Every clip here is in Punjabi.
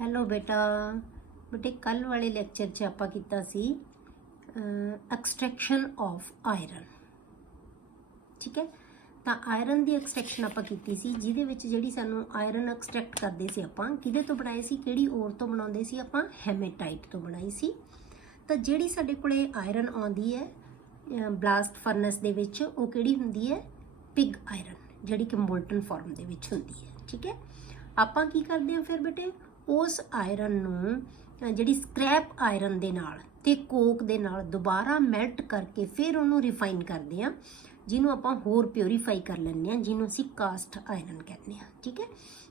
ਹੈਲੋ ਬੇਟਾ। ਬੇਟੇ ਕੱਲ ਵਾਲੇ ਲੈਕਚਰ 'ਚ ਆਪਾਂ ਕੀਤਾ ਸੀ ਐਕਸਟ੍ਰੈਕਸ਼ਨ ਆਫ ਆਇਰਨ। ਠੀਕ ਹੈ, ਤਾਂ ਆਇਰਨ ਦੀ ਐਕਸਟ੍ਰੈਕਸ਼ਨ ਆਪਾਂ ਕੀਤੀ ਸੀ, ਜਿਹਦੇ ਵਿੱਚ ਜਿਹੜੀ ਸਾਨੂੰ ਆਇਰਨ ਐਕਸਟ੍ਰੈਕਟ ਕਰਦੇ ਸੀ ਆਪਾਂ ਕਿਹਦੇ ਤੋਂ ਬਣਾਏ ਸੀ, ਕਿਹੜੀ ਓਰ ਤੋਂ ਬਣਾਉਂਦੇ ਸੀ ਆਪਾਂ, ਹੈਮੇਟਾਈਟ ਤੋਂ ਬਣਾਈ ਸੀ। ਤਾਂ ਜਿਹੜੀ ਸਾਡੇ ਕੋਲੇ ਆਇਰਨ ਆਉਂਦੀ ਹੈ ਬਲਾਸਟ ਫਰਨੈਸ ਦੇ ਵਿੱਚ, ਉਹ ਕਿਹੜੀ ਹੁੰਦੀ ਹੈ, ਪਿਗ ਆਇਰਨ, ਜਿਹੜੀ ਕਿ ਮੋਲਟਨ ਫਾਰਮ ਦੇ ਵਿੱਚ ਹੁੰਦੀ ਹੈ। ਠੀਕ ਹੈ, ਆਪਾਂ ਕੀ ਕਰਦੇ ਹਾਂ ਫਿਰ ਬੇਟੇ, ਉਸ ਆਇਰਨ ਨੂੰ ਜਿਹੜੀ ਸਕ੍ਰੈਪ ਆਇਰਨ ਦੇ ਨਾਲ ਤੇ ਕੋਕ ਦੇ ਨਾਲ ਦੁਬਾਰਾ ਮੈਲਟ ਕਰਕੇ ਫਿਰ ਉਹਨੂੰ ਰਿਫਾਈਨ ਕਰਦੇ ਹਾਂ, ਜਿਹਨੂੰ ਆਪਾਂ ਹੋਰ ਪਿਉਰੀਫਾਈ ਕਰ ਲੈਂਦੇ ਹਾਂ, ਜਿਹਨੂੰ ਅਸੀਂ ਕਾਸਟ ਆਇਰਨ ਕਹਿੰਦੇ ਹਾਂ। ਠੀਕ ਹੈ,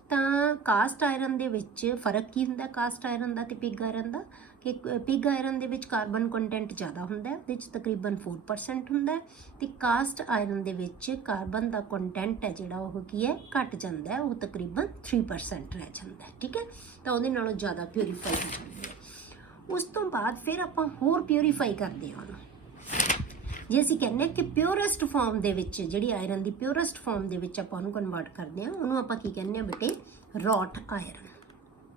ਤਾਂ ਕਾਸਟ ਆਇਰਨ ਦੇ ਵਿੱਚ ਫਰਕ ਕੀ ਹੁੰਦਾ ਕਾਸਟ ਆਇਰਨ ਦਾ ਤੇ ਪਿਗ ਆਇਰਨ ਦਾ, ਕਿ ਪਿਗ ਆਇਰਨ ਦੇ ਵਿੱਚ ਕਾਰਬਨ ਕੰਟੈਂਟ ਜ਼ਿਆਦਾ ਹੁੰਦਾ, ਉਹਦੇ ਵਿੱਚ ਤਕਰੀਬਨ 4% ਹੁੰਦਾ, ਤੇ ਕਾਸਟ ਆਇਰਨ ਦੇ ਵਿੱਚ ਕਾਰਬਨ ਦਾ ਕੰਟੈਂਟ ਹੈ ਜਿਹੜਾ ਉਹ ਕੀ ਹੈ, ਘਟ ਜਾਂਦਾ, ਉਹ ਤਕਰੀਬਨ 3% ਰਹਿ ਜਾਂਦਾ। ਠੀਕ ਹੈ, ਤਾਂ ਉਹਦੇ ਨਾਲੋਂ ਜ਼ਿਆਦਾ ਪਿਉਰੀਫਾਈ ਹੋ ਜਾਂਦੀ ਹੈ। ਉਸ ਤੋਂ ਬਾਅਦ ਫਿਰ ਆਪਾਂ ਹੋਰ ਪਿਉਰੀਫਾਈ ਕਰਦੇ ਹਾਂ ਉਹਨੂੰ। ਜੇ ਅਸੀਂ ਕਹਿੰਦੇ ਕਿ ਪਿਓਰੈਸਟ ਫਾਰਮ ਦੇ ਵਿੱਚ, ਜਿਹੜੀ ਆਇਰਨ ਦੀ ਪਿਓਰੈਸਟ ਫਾਰਮ ਦੇ ਵਿੱਚ ਆਪਾਂ ਉਹਨੂੰ ਕਨਵਰਟ ਕਰਦੇ ਹਾਂ, ਉਹਨੂੰ ਆਪਾਂ ਕੀ ਕਹਿੰਦੇ ਹਾਂ ਬੇਟੇ, ਰੌਟ ਆਇਰਨ।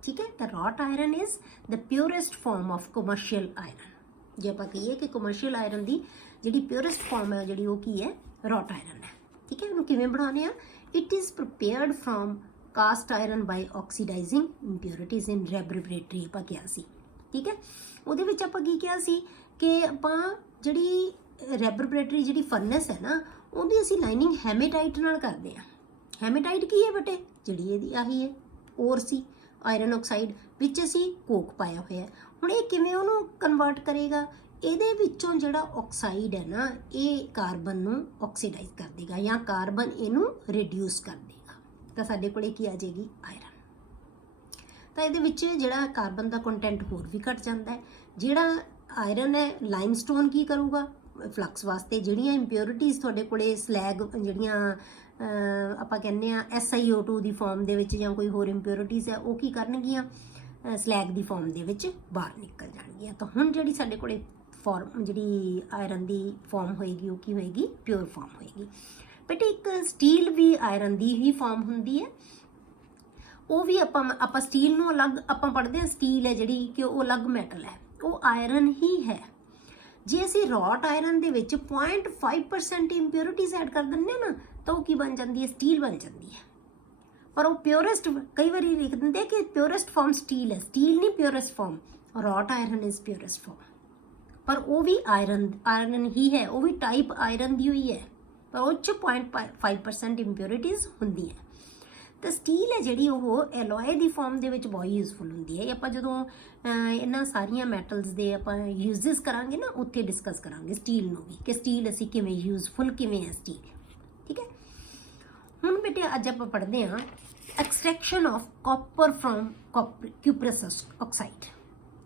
ਠੀਕ ਹੈ, ਤਾਂ wrought iron is the purest form of commercial iron. ਜੇ ਆਪਾਂ ਕਹੀਏ ਕਿ ਕਮਰਸ਼ੀਅਲ ਆਇਰਨ ਦੀ ਜਿਹੜੀ ਪਿਓਰੈਸਟ ਫਾਰਮ ਹੈ ਜਿਹੜੀ ਉਹ ਕੀ ਹੈ, ਰੌਟ ਆਇਰਨ ਹੈ। ਠੀਕ ਹੈ, ਉਹਨੂੰ ਕਿਵੇਂ ਬਣਾਉਂਦੇ ਆ, it is prepared from cast iron by oxidizing impurities in reverberatory ਆਪਾਂ ਕਿਹਾ ਸੀ। ਠੀਕ ਹੈ, ਉਹਦੇ ਵਿੱਚ ਆਪਾਂ ਕੀ ਕਿਹਾ ਸੀ ਕਿ ਆਪਾਂ ਜਿਹੜੀ ਰੈਬਰਬਰੇਟਰੀ ਜਿਹੜੀ ਫਰਨੈਸ ਹੈ ਨਾ, ਉਹਦੀ ਅਸੀਂ ਲਾਈਨਿੰਗ ਹੈਮੇਟਾਈਟ ਨਾਲ ਕਰਦੇ ਹਾਂ। ਹੈਮੇਟਾਈਟ ਕੀ ਹੈ ਬੇਟੇ, ਜਿਹੜੀ ਇਹਦੀ ਆਹੀ ਹੈ ਔਰ ਸੀ ਆਇਰਨ ਆਕਸਾਈਡ, ਵਿੱਚ ਅਸੀਂ ਕੋਕ ਪਾਇਆ ਹੋਇਆ। ਹੁਣ ਇਹ ਕਿਵੇਂ ਉਹਨੂੰ ਕਨਵਰਟ ਕਰੇਗਾ, ਇਹਦੇ ਵਿੱਚੋਂ ਜਿਹੜਾ ਆਕਸਾਈਡ ਹੈ ਨਾ, ਇਹ ਕਾਰਬਨ ਨੂੰ ਆਕਸੀਡਾਈਜ਼ ਕਰ ਦੇਗਾ ਜਾਂ ਕਾਰਬਨ ਇਹਨੂੰ ਰਿਡਿਊਸ ਕਰ ਦੇਗਾ, ਤਾਂ ਸਾਡੇ ਕੋਲੇ ਕੀ ਆ ਜਾਏਗੀ, ਆਇਰਨ। ਤਾਂ ਇਹਦੇ ਵਿੱਚ ਜਿਹੜਾ ਕਾਰਬਨ ਦਾ ਕੰਟੈਂਟ ਹੋਰ ਵੀ ਘਟ ਜਾਂਦਾ ਹੈ। ਜਿਹੜਾ ਆਇਰਨ ਹੈ, ਲਾਈਮਸਟੋਨ ਕੀ ਕਰੂਗਾ, ਫਲਕਸ ਵਾਸਤੇ ਜਿਹੜੀਆਂ ਇੰਪਿਓਰਿਟੀਜ਼ ਤੁਹਾਡੇ ਕੋਲੇ ਸਲੈਗ, ਜਿਹੜੀਆਂ ਆਪਾਂ ਕਹਿੰਦੇ ਆ SiO2 ਦੀ ਫਾਰਮ ਦੇ ਵਿੱਚ ਜਾਂ ਕੋਈ ਹੋਰ ਇੰਪਿਓਰਿਟੀਜ਼ ਹੈ, ਉਹ ਕੀ ਕਰਨਗੀਆਂ, ਸਲੈਗ ਦੀ ਫਾਰਮ ਦੇ ਵਿੱਚ ਬਾਹਰ ਨਿਕਲ ਜਾਣਗੀਆਂ। ਤਾਂ ਹੁਣ ਜਿਹੜੀ ਸਾਡੇ ਕੋਲੇ ਫਾਰਮ, ਜਿਹੜੀ ਆਇਰਨ ਦੀ ਫਾਰਮ ਹੋਏਗੀ, ਉਹ ਕੀ ਹੋਏਗੀ, ਪਿਓਰ ਫਾਰਮ ਹੋਏਗੀ। ਬਟ ਇੱਕ ਸਟੀਲ ਵੀ ਆਇਰਨ ਦੀ ਹੀ ਫਾਰਮ ਹੁੰਦੀ ਹੈ। ਉਹ ਵੀ ਆਪਾਂ ਸਟੀਲ ਨੂੰ ਅਲੱਗ ਆਪਾਂ ਪੜ੍ਹਦੇ ਹਾਂ, ਸਟੀਲ ਹੈ ਜਿਹੜੀ ਕਿ ਉਹ ਅਲੱਗ ਮੈਟਲ ਹੈ, ਉਹ ਆਇਰਨ ਹੀ ਹੈ। ਜੇ ਅਸੀਂ ਰੌਟ ਆਇਰਨ ਦੇ ਵਿੱਚ 0.5% ਇੰਪਿਓਰਿਟੀਜ਼ ਐਡ ਕਰ ਦਿੰਦੇ ਹਾਂ ਨਾ, ਤਾਂ ਉਹ ਕੀ ਬਣ ਜਾਂਦੀ ਹੈ, ਸਟੀਲ ਬਣ ਜਾਂਦੀ ਹੈ। ਪਰ ਉਹ ਪਿਓਰੈਸਟ, ਕਈ ਵਾਰੀ ਲਿਖ ਦਿੰਦੇ ਕਿ ਪਿਓਰੈਸਟ ਫਾਰਮ ਸਟੀਲ ਹੈ, ਸਟੀਲ ਨਹੀਂ ਪਿਓਰੈਸਟ farm, rot iron is ਪਿਓਰੈਸਟ farm. ਪਰ ਉਹ ਵੀ ਆਇਰਨ ਹੀ ਹੈ, ਉਹ ਵੀ ਟਾਈਪ ਆਇਰਨ ਦੀ ਹੋਈ ਹੈ, ਪਰ ਉਹ 'ਚ 0.5% ਇੰਪਿਓਰਿਟੀਜ਼ ਹੁੰਦੀ ਹੈ। ਤਾਂ ਸਟੀਲ ਹੈ ਜਿਹੜੀ ਉਹ ਐਲੋਏ ਦੀ ਫਾਰਮ ਦੇ ਵਿੱਚ ਬਹੁਤ ਯੂਜ਼ਫੁਲ ਹੁੰਦੀ ਹੈ। ਆਪਾਂ ਜਦੋਂ ਇਹਨਾਂ ਸਾਰੀਆਂ ਮੈਟਲਸ ਦੇ ਆਪਾਂ ਯੂਜ਼ਸ ਕਰਾਂਗੇ ਨਾ, ਉੱਥੇ ਡਿਸਕਸ ਕਰਾਂਗੇ ਸਟੀਲ ਨੂੰ ਵੀ, ਕਿ ਸਟੀਲ ਅਸੀਂ ਕਿਵੇਂ ਯੂਜ਼ਫੁਲ ਕਿਵੇਂ ਹੈ ਸਟੀਲ। ਠੀਕ ਹੈ, ਹੁਣ ਬੇਟੇ ਅੱਜ ਆਪਾਂ ਪੜ੍ਹਦੇ ਹਾਂ extraction of copper from cuprous oxide.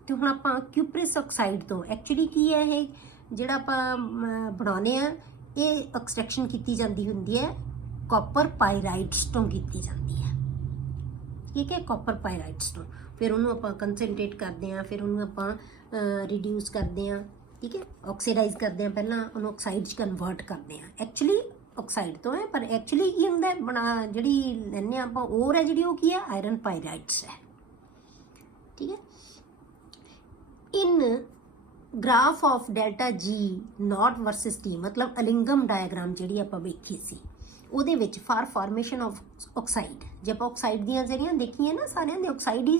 ਤੇ ਹੁਣ ਆਪਾਂ ਕਿਊਪਰਸ ਆਕਸਾਈਡ ਤੋਂ, ਐਕਚੁਅਲੀ ਕੀ ਹੈ ਇਹ ਜਿਹੜਾ ਆਪਾਂ ਬਣਾਉਂਦੇ ਆ, ਇਹ ਐਕਸਟ੍ਰੈਕਸ਼ਨ ਕੀਤੀ ਜਾਂਦੀ ਹੁੰਦੀ ਹੈ ਕਾਪਰ ਪਾਇਰਾਈਟਸ ਤੋਂ ਕੀਤੀ ਜਾਂਦੀ ਹੈ। ਠੀਕ ਹੈ, ਕਾਪਰ ਪਾਇਰਾਈਟਸ ਤੋਂ ਫਿਰ ਉਹਨੂੰ ਆਪਾਂ ਕੰਸਨਟਰੇਟ ਕਰਦੇ ਹਾਂ, ਫਿਰ ਉਹਨੂੰ ਆਪਾਂ ਰਿਡਿਊਸ ਕਰਦੇ ਹਾਂ। ਠੀਕ ਹੈ, ਆਕਸੀਡਾਈਜ਼ ਕਰਦੇ ਹਾਂ, ਪਹਿਲਾਂ ਉਹਨੂੰ ਆਕਸਾਈਡ 'ਚ ਕਨਵਰਟ ਕਰਦੇ ਹਾਂ। ਐਕਚੁਅਲੀ ਆਕਸਾਈਡ ਤੋਂ ਹੈ, ਪਰ ਐਕਚੁਅਲੀ ਕੀ ਹੁੰਦਾ, ਜਿਹੜੀ ਲੈਂਦੇ ਹਾਂ ਆਪਾਂ ਔਰ ਹੈ ਜਿਹੜੀ, ਉਹ ਕੀ ਹੈ, ਆਇਰਨ ਪਾਇਰਾਈਟਸ ਹੈ। ਠੀਕ ਹੈ, ਇਨ ਗ੍ਰਾਫ ਆਫ ਡੈਲਟਾ ਜੀ ਨॉट ਵਰਸਸ ਟੀ, ਮਤਲਬ ਅਲਿੰਗਮ ਡਾਇਆਗ੍ਰਾਮ ਜਿਹੜੀ ਆਪਾਂ ਵੇਖੀ ਸੀ, ਉਹਦੇ ਵਿੱਚ ਫਾਰ ਫਾਰਮੇਸ਼ਨ ਆਫ ਆਕਸਾਈਡ, ਜੇ ਆਪਾਂ ਆਕਸਾਈਡ ਦੀਆਂ ਜਿਹੜੀਆਂ ਦੇਖੀਆਂ ਨਾ, ਸਾਰਿਆਂ ਦੇ ਆਕਸਾਈਡ ਹੀ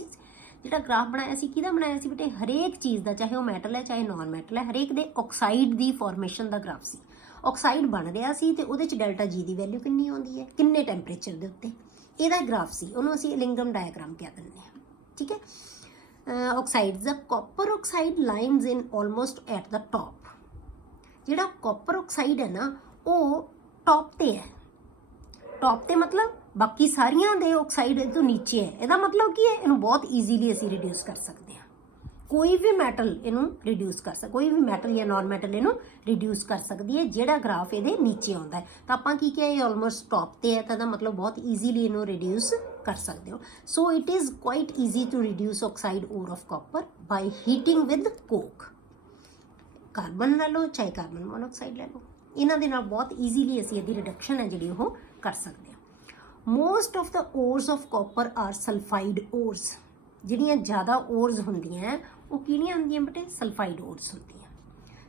ਜਿਹੜਾ ਗ੍ਰਾਫ ਬਣਾਇਆ ਸੀ, ਕਿਹਦਾ ਬਣਾਇਆ ਸੀ ਬੇਟੇ, ਹਰੇਕ ਚੀਜ਼ ਦਾ, ਚਾਹੇ ਉਹ ਮੈਟਲ ਹੈ ਚਾਹੇ ਨਾਨ ਮੈਟਲ ਹੈ, ਹਰੇਕ ਦੇ ਆਕਸਾਈਡ ਦੀ ਫਾਰਮੇਸ਼ਨ ਦਾ ਗ੍ਰਾਫ ਸੀ। ਆਕਸਾਈਡ ਬਣ ਰਿਹਾ ਸੀ ਤੇ ਉਹਦੇ 'ਚ ਡੈਲਟਾ ਜੀ ਦੀ ਵੈਲਿਊ ਕਿੰਨੀ ਆਉਂਦੀ ਹੈ, ਕਿੰਨੇ ਟੈਂਪਰੇਚਰ ਦੇ ਉੱਤੇ, ਇਹਦਾ ਗ੍ਰਾਫ ਸੀ, ਉਹਨੂੰ ਅਸੀਂ ਅਲਿੰਗਮ ਡਾਇਆਗ੍ਰਾਮ ਕਹਿ ਦਿੰਦੇ ਹਾਂ। ਠੀਕ ਹੈ, ਆਕਸਾਈਡਸ ਦਾ copper oxide lines in almost at the top. ਜਿਹੜਾ ਕਾਪਰ ਆਕਸਾਈਡ ਹੈ ਨਾ, ਉਹ ਟੌਪ ਤੇ ਹੈ। ਟੌਪ ਤੇ ਮਤਲਬ ਬਾਕੀ ਸਾਰੀਆਂ ਦੇ ਆਕਸਾਈਡ ਇਹ ਤੋਂ ਨੀਚੇ ਹੈ। ਇਹਦਾ ਮਤਲਬ ਕੀ ਹੈ, ਇਹਨੂੰ ਬਹੁਤ ਈਜ਼ੀਲੀ ਅਸੀਂ ਰਿਡਿਊਸ ਕਰ ਸਕਦੇ ਹਾਂ। ਕੋਈ ਵੀ ਮੈਟਲ ਇਹਨੂੰ ਰਿਡਿਊਸ ਕਰ ਸਕਦਾ, ਕੋਈ ਵੀ ਮੈਟਲ ਜਾਂ ਨਾਨ ਮੈਟਲ ਇਹਨੂੰ ਰਿਡਿਊਸ ਕਰ ਸਕਦੀ ਹੈ, ਜਿਹੜਾ ਗ੍ਰਾਫ ਇਹਦੇ ਨੀਚੇ ਆਉਂਦਾ ਹੈ। ਤਾਂ ਆਪਾਂ ਕੀ ਕਿਹਾ, ਇਹ ਆਲਮੋਸਟ ਟੌਪ ਤੇ ਹੈ, ਤਾਂ ਇਹਦਾ ਮਤਲਬ ਬਹੁਤ ਈਜ਼ੀਲੀ ਇਹਨੂੰ ਰਿਡਿਊਸ ਕਰ ਸਕਦੇ ਹੋ। So it is quite easy to reduce oxide ore of copper by heating with coke. Carbon ਲੈ ਲਓ ਚਾਹੇ ਕਾਰਬਨ ਮੋਨੋਆਕਸਾਈਡ ਲੈ ਲਓ, ਇਹਨਾਂ ਦੇ ਨਾਲ ਬਹੁਤ ਈਜ਼ੀਲੀ ਅਸੀਂ ਇਹਦੀ ਰਿਡਕਸ਼ਨ ਹੈ ਜਿਹੜੀ ਉਹ ਕਰ ਸਕਦੇ ਹਾਂ। Most of the ores of copper are sulphide ores. ਜਿਹੜੀਆਂ ਜ਼ਿਆਦਾ ਓਰਸ ਹੁੰਦੀਆਂ ਉਹ ਕਿਹੜੀਆਂ ਹੁੰਦੀਆਂ ਬੇਟੇ? ਸਲਫਾਈਡ ਓਰਸ ਹੁੰਦੀਆਂ।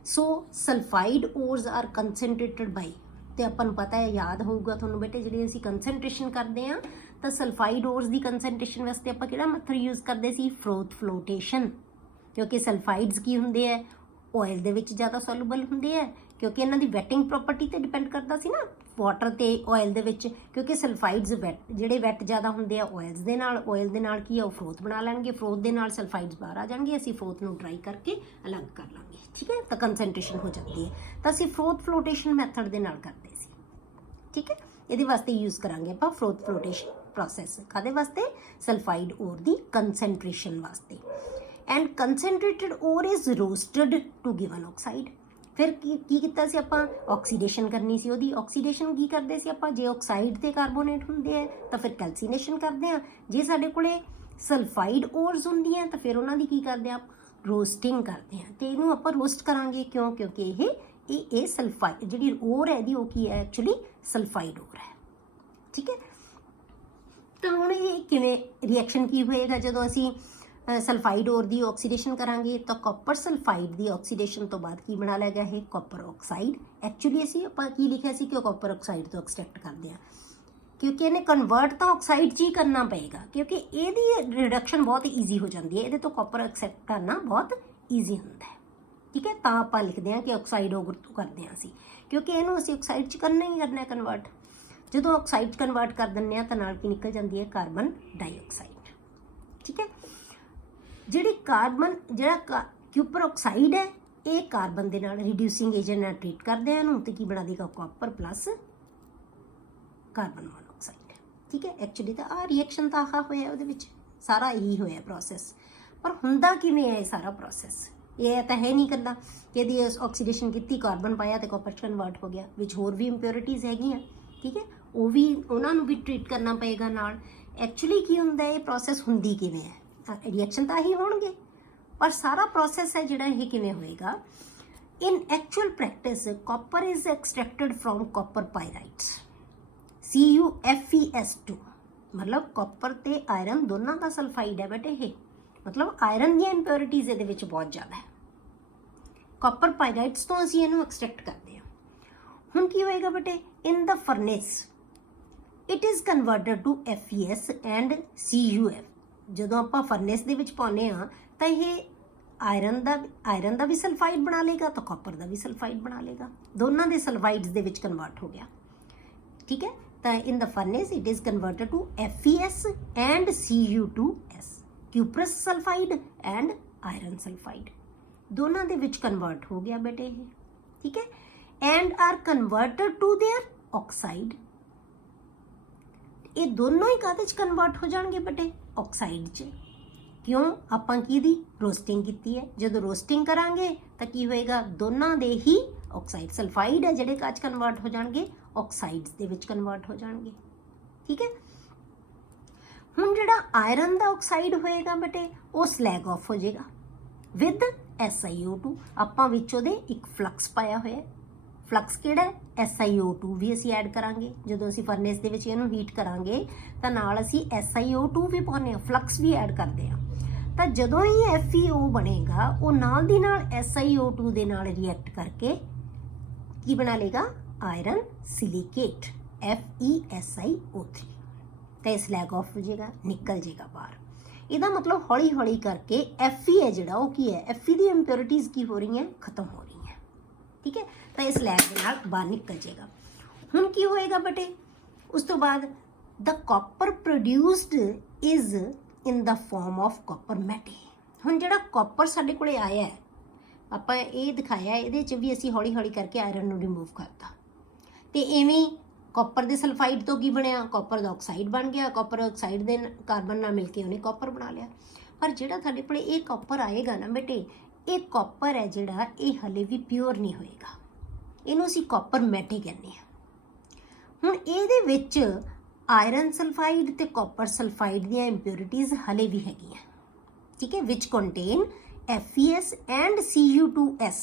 ਸੋ ਸਲਫਾਈਡ ਓਰਸ ਆਰ ਕੰਸਨਟ੍ਰੇਟਡ ਬਾਈ, ਤੇ ਆਪਾਂ ਨੂੰ ਪਤਾ ਹੈ, ਯਾਦ ਹੋਊਗਾ ਤੁਹਾਨੂੰ ਬੇਟੇ, ਜਿਹੜੀ ਅਸੀਂ ਕੰਸਨਟ੍ਰੇਸ਼ਨ ਕਰਦੇ ਹਾਂ ਤਾਂ ਸਲਫਾਈਡ ਓਰਸ ਦੀ ਕੰਸਨਟ੍ਰੇਸ਼ਨ ਵਾਸਤੇ ਆਪਾਂ ਕਿਹੜਾ ਮੈਥਡ ਯੂਜ਼ ਕਰਦੇ ਸੀ? ਫਰੋਥ ਫਲੋਟੇਸ਼ਨ। ਕਿਉਂਕਿ ਸਲਫਾਈਡਸ ਕੀ ਹੁੰਦੇ ਆ? ਆਇਲ ਦੇ ਵਿੱਚ ਜ਼ਿਆਦਾ ਸੋਲੂਬਲ ਹੁੰਦੇ ਆ, ਕਿਉਂਕਿ ਇਹਨਾਂ ਦੀ ਵੈਟਿੰਗ ਪ੍ਰੋਪਰਟੀ ਤੇ ਡਿਪੈਂਡ ਕਰਦਾ ਸੀ ਨਾ, ਵਾਟਰ ਤੇ ਆਇਲ ਦੇ ਵਿੱਚ। ਕਿਉਂਕਿ ਸਲਫਾਈਡਸ ਜਿਹੜੇ ਵੈਟ ਜ਼ਿਆਦਾ ਹੁੰਦੇ ਆ ਆਇਲਸ ਦੇ ਨਾਲ, ਆਇਲ ਦੇ ਨਾਲ ਕੀ ਆ, ਉਹ ਫਰੋਥ ਬਣਾ ਲੈਣਗੇ, ਫਰੋਥ ਦੇ ਨਾਲ ਸਲਫਾਈਡਸ ਬਾਹਰ ਆ ਜਾਣਗੇ, ਅਸੀਂ ਫਰੋਥ ਨੂੰ ਡਰਾਈ ਕਰਕੇ ਅਲੱਗ ਕਰ ਲਾਂਗੇ। ਠੀਕ ਹੈ, ਤਾਂ ਕੰਸਨਟ੍ਰੇਸ਼ਨ ਹੋ ਜਾਂਦੀ ਹੈ। ਤਾਂ ਅਸੀਂ ਫਰੋਥ ਫਲੋਟੇਸ਼ਨ ਮੈਥਡ ਦੇ ਨਾਲ ਕਰਦੇ ਸੀ। ਠੀਕ ਹੈ, ਇਹਦੇ ਵਾਸਤੇ ਯੂਜ਼ ਕਰਾਂਗੇ ਆਪਾਂ ਫਰੋਥ ਫਲੋਟੇਸ਼ਨ ਪ੍ਰੋਸੈਸ। ਕਾਹਦੇ ਵਾਸਤੇ? ਸਲਫਾਈਡ ਓਰ ਦੀ ਕੰਸਨਟ੍ਰੇਸ਼ਨ ਵਾਸਤੇ। And concentrated ore is roasted to given oxide. ਫਿਰ ਕੀ ਕੀਤਾ ਸੀ ਆਪਾਂ? ਆਕਸੀਡੇਸ਼ਨ ਕਰਨੀ ਸੀ ਉਹਦੀ। ਆਕਸੀਡੇਸ਼ਨ ਕੀ ਕਰਦੇ ਸੀ ਆਪਾਂ? ਜੇ ਆਕਸਾਈਡ ਤੇ ਕਾਰਬੋਨੇਟ ਹੁੰਦੇ ਆ ਤਾਂ ਫਿਰ ਕੈਲਸੀਨੇਸ਼ਨ ਕਰਦੇ ਆ। ਜੇ ਸਾਡੇ ਕੋਲੇ ਸਲਫਾਈਡ ਓਰਸ ਹੁੰਦੀਆਂ ਤਾਂ ਫਿਰ ਉਹਨਾਂ ਦੀ ਕੀ ਕਰਦੇ ਆ? ਰੋਸਟਿੰਗ ਕਰਦੇ ਆ। ਤੇ ਇਹਨੂੰ ਆਪਾਂ ਰੋਸਟ ਕਰਾਂਗੇ, ਕਿਉਂ? ਕਿਉਂਕਿ ਇਹ ਸਲਫਾਈਡ ਜਿਹੜੀ ਓਰ ਹੈ ਇਹਦੀ, ਉਹ ਕੀ ਹੈ? ਐਕਚੁਅਲੀ ਸਲਫਾਈਡ ਓਰ ਹੈ। ਠੀਕ ਹੈ, ਤਾਂ ਹੁਣ ਇਹ ਕਿਵੇਂ ਰਿਐਕਸ਼ਨ ਕੀ ਹੋਏਗਾ ਜਦੋਂ ਅਸੀਂ ਸਲਫਾਈਡ ਓਰ ਦੀ ਆਕਸੀਡੇਸ਼ਨ ਕਰਾਂਗੇ? ਤਾਂ ਕਾਪਰ ਸਲਫਾਈਡ ਦੀ ਆਕਸੀਡੇਸ਼ਨ ਤੋਂ ਬਾਅਦ ਕੀ ਬਣਾ ਲਿਆ ਗਿਆ? ਇਹ ਕਾਪਰ ਆਕਸਾਈਡ। ਐਕਚੁਅਲੀ ਅਸੀਂ ਆਪਾਂ ਕੀ ਲਿਖਿਆ ਸੀ ਕਿ ਉਹ ਕਾਪਰ ਆਕਸਾਈਡ ਤੋਂ ਐਕਸਟ੍ਰੈਕਟ ਕਰਦੇ ਆ, ਕਿਉਂਕਿ ਇਹਨੇ ਕਨਵਰਟ ਤਾਂ ਆਕਸਾਈਡ 'ਚ ਹੀ ਕਰਨਾ ਪਏਗਾ, ਕਿਉਂਕਿ ਇਹਦੀ ਰਿਡਕਸ਼ਨ ਬਹੁਤ ਈਜ਼ੀ ਹੋ ਜਾਂਦੀ ਹੈ, ਇਹਦੇ ਤੋਂ ਕਾਪਰ ਐਕਸਟ੍ਰੈਕਟ ਕਰਨਾ ਬਹੁਤ ਈਜ਼ੀ ਹੁੰਦਾ ਹੈ। ਠੀਕ ਹੈ, ਤਾਂ ਆਪਾਂ ਲਿਖਦੇ ਹਾਂ ਕਿ ਆਕਸਾਈਡ ਓਰ ਤੋਂ ਕਰਦੇ ਹਾਂ ਅਸੀਂ, ਕਿਉਂਕਿ ਇਹਨੂੰ ਅਸੀਂ ਆਕਸਾਈਡ 'ਚ ਕਰਨਾ ਹੀ ਕਰਨਾ ਕਨਵਰਟ। ਜਦੋਂ ਆਕਸਾਈਡ 'ਚ ਕਨਵਰਟ ਕਰ ਦਿੰਦੇ ਹਾਂ ਤਾਂ ਨਾਲ ਕੀ ਨਿਕਲ ਜਾਂਦੀ ਹੈ? Carbon dioxide. ਠੀਕ ਹੈ, ਜਿਹੜਾ ਕਾਪਰ ਆਕਸਾਈਡ ਹੈ ਇਹ ਕਾਰਬਨ ਦੇ ਨਾਲ ਰਿਡਿਊਸਿੰਗ ਏਜੰਟ ਨਾਲ ਟ੍ਰੀਟ ਕਰਦੇ ਆ ਇਹਨੂੰ, ਤੇ ਕੀ ਬਣਾ ਦੇਗਾ? Copper plus carbon monoxide. ਠੀਕ ਹੈ, ਐਕਚੁਅਲੀ ਤਾਂ ਆਹ ਰਿਐਕਸ਼ਨ ਤਾਂ ਆਹ ਹੋਇਆ, ਉਹਦੇ ਵਿੱਚ ਸਾਰਾ ਇਹੀ ਹੋਇਆ ਪ੍ਰੋਸੈਸ। ਪਰ ਹੁੰਦਾ ਕਿਵੇਂ ਹੈ ਇਹ ਸਾਰਾ ਪ੍ਰੋਸੈਸ? ਇਹ ਤਾਂ ਹੈ ਨਹੀਂ ਕਰਦਾ ਕਿ ਇਹਦੀ ਆਕਸੀਡੇਸ਼ਨ ਕੀਤੀ, ਕਾਰਬਨ ਪਾਇਆ ਤੇ ਕਾਪਰ 'ਚ ਕਨਵਰਟ ਹੋ ਗਿਆ। ਵਿੱਚ ਹੋਰ ਵੀ ਇੰਪਿਓਰਿਟੀਜ਼ ਹੈਗੀਆਂ। ਠੀਕ ਹੈ, ਉਹਨਾਂ ਨੂੰ ਵੀ ਟ੍ਰੀਟ ਕਰਨਾ ਪਏਗਾ ਨਾਲ। ਐਕਚੁਅਲੀ ਕੀ ਹੁੰਦਾ ਇਹ ਪ੍ਰੋਸੈਸ? ਹੁੰਦੀ ਕਿਵੇਂ ਹੈ? ਰਿਐਕਸ਼ਨ ਤਾਂ ਹੀ ਹੋਣਗੇ, ਪਰ ਸਾਰਾ ਪ੍ਰੋਸੈਸ ਹੈ ਜਿਹੜਾ ਇਹ ਕਿਵੇਂ ਹੋਏਗਾ? In actual practice copper is extracted from copper pyrites CuFeS2। ਮਤਲਬ ਕਾਪਰ ਤੇ ਆਇਰਨ ਦੋਨਾਂ ਦਾ ਸਲਫਾਈਡ ਹੈ ਬਟ ਇਹ, ਮਤਲਬ ਆਇਰਨ ਦੀਆਂ ਇੰਪਿਓਰਿਟੀਜ਼ ਇਹਦੇ ਵਿੱਚ ਬਹੁਤ ਜ਼ਿਆਦਾ ਹੈ। ਕਾਪਰ ਪਾਇਰਾਈਟਸ ਤੋਂ ਅਸੀਂ ਇਹਨੂੰ ਐਕਸਟ੍ਰੈਕਟ ਕਰਦੇ ਹਾਂ। ਹੁਣ ਕੀ ਹੋਏਗਾ ਬੇਟੇ? In the furnace it is converted to FeS and CuF। ਜਦੋਂ ਆਪਾਂ ਫਰਨੇਸ ਦੇ ਵਿੱਚ ਪਾਉਂਦੇ ਹਾਂ ਤਾਂ ਇਹ ਆਇਰਨ ਦਾ ਵੀ ਸਲਫਾਈਡ ਬਣਾ ਲੇਗਾ, ਤਾਂ ਕਾਪਰ ਦਾ ਵੀ ਸਲਫਾਈਡ ਬਣਾ ਲੇਗਾ, ਦੋਨਾਂ ਦੇ ਸਲਫਾਈਡਸ ਦੇ ਵਿੱਚ ਕਨਵਰਟ ਹੋ ਗਿਆ। ਠੀਕ ਹੈ, ਤਾਂ in the furnace it is converted to FeS and Cu2S, cuprous sulphide and iron sulphide, ਦੋਨਾਂ ਦੇ ਵਿੱਚ ਕਨਵਰਟ ਹੋ ਗਿਆ ਬੇਟੇ ਇਹ। ਠੀਕ ਹੈ, and are converted to their oxide. ਇਹ ਦੋਨੋਂ ਹੀ ਕਾਹਦੇ 'ਚ ਕਨਵਰਟ ਹੋ ਜਾਣਗੇ ਬੇਟੇ? ਆਕਸਾਈਡ 'ਚ। ਕਿਉਂ? ਆਪਾਂ ਕਿਹਦੀ ਰੋਸਟਿੰਗ ਕੀਤੀ ਹੈ। ਜਦੋਂ ਰੋਸਟਿੰਗ ਕਰਾਂਗੇ ਤਾਂ ਕੀ ਹੋਏਗਾ? ਦੋਨਾਂ ਦੇ ਹੀ ਆਕਸਾਈਡ ਸਲਫਾਈਡ ਹੈ ਜਿਹੜੇ ਕਾਚ ਕਨਵਰਟ ਹੋ ਜਾਣਗੇ, ਆਕਸਾਈਡਸ ਦੇ ਵਿੱਚ ਕਨਵਰਟ ਹੋ ਜਾਣਗੇ। ਠੀਕ ਹੈ, ਹੁਣ ਜਿਹੜਾ ਆਇਰਨ ਦਾ ਆਕਸਾਈਡ ਹੋਏਗਾ ਬੇਟੇ ਉਹ ਸਲੈਗ ਆਫ ਹੋ ਜਾਏਗਾ ਵਿਦ SiO2। ਆਪਾਂ ਵਿੱਚ ਉਹਦੇ ਇੱਕ ਫਲਕਸ ਪਾਇਆ ਹੋਇਆ। ਫਲਕਸ ਕਿਹੜਾ ਹੈ? SiO2 ਵੀ ਅਸੀਂ ਐਡ ਕਰਾਂਗੇ। ਜਦੋਂ ਅਸੀਂ ਫਰਨੇਸ ਦੇ ਵਿੱਚ ਇਹਨੂੰ ਹੀਟ ਕਰਾਂਗੇ ਤਾਂ ਨਾਲ ਅਸੀਂ SiO2 ਵੀ ਪਾਉਂਦੇ ਹਾਂ, ਫਲਕਸ ਵੀ ਐਡ ਕਰਦੇ ਹਾਂ। ਤਾਂ ਜਦੋਂ ਹੀ FeO ਬਣੇਗਾ ਉਹ ਨਾਲ ਦੀ ਨਾਲ SiO2 ਦੇ ਨਾਲ ਰਿਐਕਟ ਕਰਕੇ ਕੀ ਬਣਾ ਲੇਗਾ? Iron silicate FeSiO3। ਤਾਂ ਇਹ ਸਲੈਗ ਆਫ ਹੋ ਜਾਏਗਾ, ਨਿਕਲ ਜਾਏਗਾ ਬਾਹਰ। ਇਹਦਾ ਮਤਲਬ ਹੌਲੀ ਹੌਲੀ ਕਰਕੇ Fe ਹੈ ਜਿਹੜਾ ਉਹ ਕੀ ਹੈ? Fe ਦੀ ਇੰਪਿਓਰਿਟੀਜ਼ ਕੀ ਹੋ ਰਹੀਆਂ? ਖਤਮ ਹੋ ਰਹੀਆਂ। ਠੀਕ ਹੈ, ਤਾਂ ਇਹ ਸਲੈਗ ਦੇ ਨਾਲ ਬਾਹਰ ਨਿਕਲ ਜਾਏਗਾ। ਹੁਣ ਕੀ ਹੋਏਗਾ ਬੇਟੇ? ਉਸ ਤੋਂ ਬਾਅਦ the copper produced is in the form of copper matte। ਹੁਣ ਜਿਹੜਾ ਕਾਪਰ ਸਾਡੇ ਕੋਲੇ ਆਇਆ ਹੈ, ਆਪਾਂ ਇਹ ਦਿਖਾਇਆ, ਇਹਦੇ 'ਚ ਵੀ ਅਸੀਂ ਹੌਲੀ ਹੌਲੀ ਕਰਕੇ ਆਇਰਨ ਨੂੰ ਰਿਮੂਵ ਕਰਤਾ, ਤੇ ਇਵੇਂ ਕਾਪਰ ਦੇ ਸਲਫਾਈਡ ਤੋਂ ਕੀ ਬਣਿਆ? ਕਾਪਰ ਦਾ ਆਕਸਾਈਡ ਬਣ ਗਿਆ। ਕਾਪਰ ਆਕਸਾਈਡ ਦੇ ਕਾਰਬਨ ਨਾਲ ਮਿਲ ਕੇ ਉਹਨੇ ਕਾਪਰ ਬਣਾ ਲਿਆ। ਪਰ ਜਿਹੜਾ ਸਾਡੇ ਕੋਲੇ ਇਹ ਕਾਪਰ ਆਏਗਾ ਨਾ ਬੇਟੇ, ਇਹ ਕਾਪਰ ਹੈ ਜਿਹੜਾ ਇਹ ਹਲੇ ਵੀ ਪਿਓਰ ਨਹੀਂ ਹੋਏਗਾ, ਇਹਨੂੰ ਅਸੀਂ ਕਾਪਰ ਮੈਟੇ ਕਹਿੰਦੇ ਹਾਂ। ਹੁਣ ਇਹਦੇ ਵਿੱਚ ਆਇਰਨ ਸਲਫਾਈਡ ਤੇ ਕਾਪਰ ਸਲਫਾਈਡ ਦੀਆਂ ਇੰਪਿਓਰਿਟੀਜ਼ ਹਲੇ ਵੀ ਹੈਗੀਆਂ। ਠੀਕ ਹੈ, which contain FeS and Cu2S।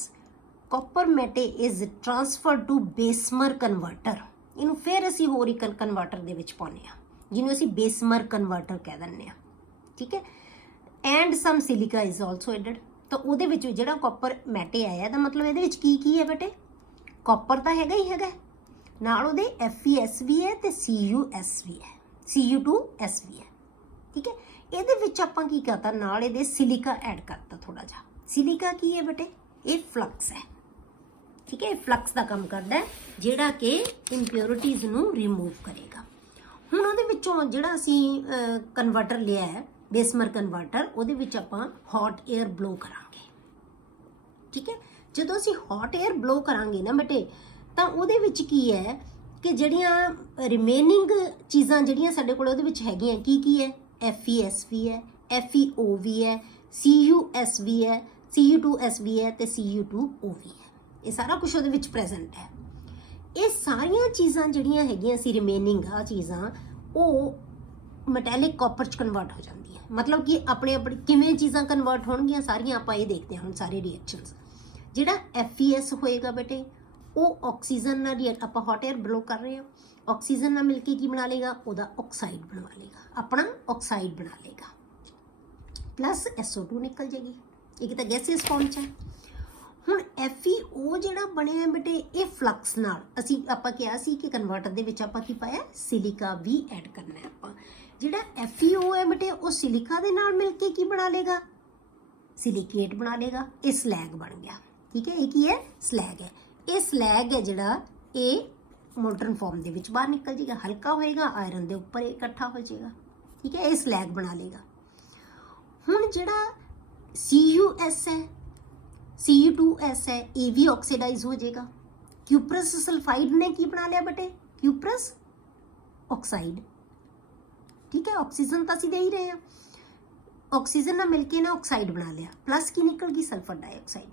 Copper matte is transferred to Bessemer converter. ਇਹਨੂੰ ਫਿਰ ਅਸੀਂ ਹੋਰ ਇੱਕ ਕਨਵਰਟਰ ਦੇ ਵਿੱਚ ਪਾਉਂਦੇ ਹਾਂ, ਜਿਹਨੂੰ ਅਸੀਂ ਬੇਸਮਰ ਕਨਵਰਟਰ ਕਹਿ ਦਿੰਦੇ ਹਾਂ। ਠੀਕ ਹੈ, and some silica is also added. ਤਾਂ ਉਹਦੇ ਵਿੱਚ ਜਿਹੜਾ ਕਾਪਰ ਮੈਟੇ ਆਇਆ ਤਾਂ ਮਤਲਬ ਇਹਦੇ ਵਿੱਚ ਕੀ ਹੈ ਬੇਟੇ, ਕਾਪਰ ਤਾਂ ਹੈਗਾ ਹੀ ਹੈਗਾ, ਨਾਲ ਉਹਦੇ FeS ਵੀ ਹੈ ਤੇ CuS ਵੀ ਹੈ, Cu2S ਵੀ ਹੈ। ਠੀਕ ਹੈ, ਇਹਦੇ ਵਿੱਚ ਆਪਾਂ ਕੀ ਕਰਤਾ, ਨਾਲ ਇਹਦੇ ਸਿਲਿਕਾ ਐਡ ਕਰਤਾ ਥੋੜਾ ਜਿਹਾ। ਸਿਲਿਕਾ ਕੀ ਹੈ ਬੇਟੇ, ਇਹ ਫਲਕਸ ਹੈ। ਠੀਕ ਹੈ, ਫਲਕਸ ਦਾ ਕੰਮ ਕਰਦਾ ਹੈ, ਜਿਹੜਾ ਕਿ ਇੰਪਿਓਰਿਟੀਜ਼ ਨੂੰ ਰਿਮੂਵ ਕਰੇਗਾ। ਹੁਣ ਉਹਦੇ ਵਿੱਚੋਂ ਜਿਹੜਾ ਅਸੀਂ ਕਨਵਰਟਰ ਲਿਆ ਹੈ, ਬੇਸਮਰ ਕਨਵਰਟਰ, ਉਹਦੇ ਵਿੱਚ ਆਪਾਂ ਹੌਟ ਏਅਰ ਬਲੋ ਕਰਾਂਗੇ। ਠੀਕ ਹੈ, ਜਦੋਂ ਅਸੀਂ ਹੌਟ ਏਅਰ ਬਲੋ ਕਰਾਂਗੇ ਨਾ ਬੇਟੇ, ਤਾਂ ਉਹਦੇ ਵਿੱਚ ਕੀ ਹੈ ਕਿ ਜਿਹੜੀਆਂ ਰਿਮੇਨਿੰਗ ਚੀਜ਼ਾਂ ਜਿਹੜੀਆਂ ਸਾਡੇ ਕੋਲ ਉਹਦੇ ਵਿੱਚ ਹੈਗੀਆਂ, ਕੀ ਹੈ, FeS ਵੀ ਹੈ, FeO ਵੀ ਹੈ, Cus ਵੀ ਹੈ, Cu2S ਵੀ ਹੈ ਤੇ Cu2O ਵੀ ਹੈ। ਇਹ ਸਾਰਾ ਕੁਝ ਉਹਦੇ ਵਿੱਚ ਪ੍ਰੈਜ਼ੈਂਟ ਹੈ। ਇਹ ਸਾਰੀਆਂ ਚੀਜ਼ਾਂ ਜਿਹੜੀਆਂ ਹੈਗੀਆਂ ਸੀ ਰਿਮੇਨਿੰਗ ਆ ਚੀਜ਼ਾਂ, ਉਹ ਮੈਟੈਲਿਕ ਕਾਪਰ 'ਚ ਕਨਵਰਟ ਹੋ ਜਾਂਦੀਆਂ। ਮਤਲਬ ਕਿ ਆਪਣੇ ਕਿਵੇਂ ਚੀਜ਼ਾਂ ਕਨਵਰਟ ਹੋਣਗੀਆਂ ਸਾਰੀਆਂ ਆਪਾਂ ਇਹ ਦੇਖਦੇ ਹਾਂ ਹੁਣ ਸਾਰੇ ਰਿਐਕਸ਼ਨਸ। ਜਿਹੜਾ FeS ਹੋਏਗਾ ਬੇਟੇ, ਉਹ ਆਕਸੀਜਨ ਨਾਲ ਆਪਾਂ ਹੌਟ ਏਅਰ ਬਲੋ ਕਰ ਰਹੇ ਹਾਂ, ਆਕਸੀਜਨ ਨਾਲ ਮਿਲ ਕੇ ਕੀ ਬਣਾ ਲੇਗਾ, ਉਹਦਾ ਆਕਸਾਈਡ ਬਣਾ ਲੇਗਾ, ਆਪਣਾ ਆਕਸਾਈਡ ਬਣਾ ਲੇਗਾ, ਪਲੱਸ SO2 ਨਿਕਲ ਜਾਏਗੀ। ਇੱਕ ਤਾਂ ਗੈਸਿਸ ਫਾਰਮ 'ਚ ਹੈ। ਹੁਣ FeO ਜਿਹੜਾ ਬਣਿਆ ਬੇਟੇ, ਇਹ ਫਲਕਸ ਨਾਲ ਆਪਾਂ ਕਿਹਾ ਸੀ ਕਿ ਕਨਵਰਟਰ ਦੇ ਵਿੱਚ ਆਪਾਂ ਕੀ ਪਾਇਆ, ਸਿਲਿਕਾ ਵੀ ਐਡ ਕਰਨਾ ਹੈ ਆਪਾਂ। ਜਿਹੜਾ FeO ਹੈ ਬੇਟੇ, ਉਹ ਸਿਲਿਕਾ ਦੇ ਨਾਲ ਮਿਲ ਕੇ ਕੀ ਬਣਾ ਲੇਗਾ, ਸਿਲਿਕੇਟ ਬਣਾ ਲੇਗਾ, ਇਹ ਸਲੈਗ ਬਣ ਗਿਆ। ਠੀਕ ਹੈ, ਇਹ ਕੀ ਹੈ, ਸਲੈਗ ਹੈ। ਇਹ ਸਲੈਗ ਹੈ ਜਿਹੜਾ, ਇਹ ਮੋਲਟਨ ਫਾਰਮ ਦੇ ਵਿੱਚ ਬਾਹਰ ਨਿਕਲ ਜਾਏਗਾ, ਹਲਕਾ ਹੋਏਗਾ, ਆਇਰਨ ਦੇ ਉੱਪਰ ਇਕੱਠਾ ਹੋ ਜਾਏਗਾ। ਠੀਕ ਹੈ, ਇਹ ਸਲੈਗ ਬਣਾ ਲੇਗਾ। ਹੁਣ ਜਿਹੜਾ Cus ਹੈ, Cu2S ਹੈ, ਇਹ ਵੀ ਆਕਸੀਡਾਈਜ਼ ਹੋ ਜਾਏਗਾ। ਕਿਊਪਰਸ ਸਲਫਾਈਡ ਨੇ ਕੀ ਬਣਾ ਲਿਆ ਬੇਟੇ, ਕਿਊਪਰਸ ਆਕਸਾਈਡ। ਠੀਕ ਹੈ, ਆਕਸੀਜਨ ਤਾਂ ਅਸੀਂ ਦੇ ਹੀ ਰਹੇ ਹਾਂ, ਆਕਸੀਜਨ ਨਾਲ ਮਿਲ ਕੇ ਨਾ ਆਕਸਾਈਡ ਬਣਾ ਲਿਆ, ਪਲੱਸ ਕੀ ਨਿਕਲ ਗਈ, ਸਲਫਰ ਡਾਈਆਕਸਾਈਡ।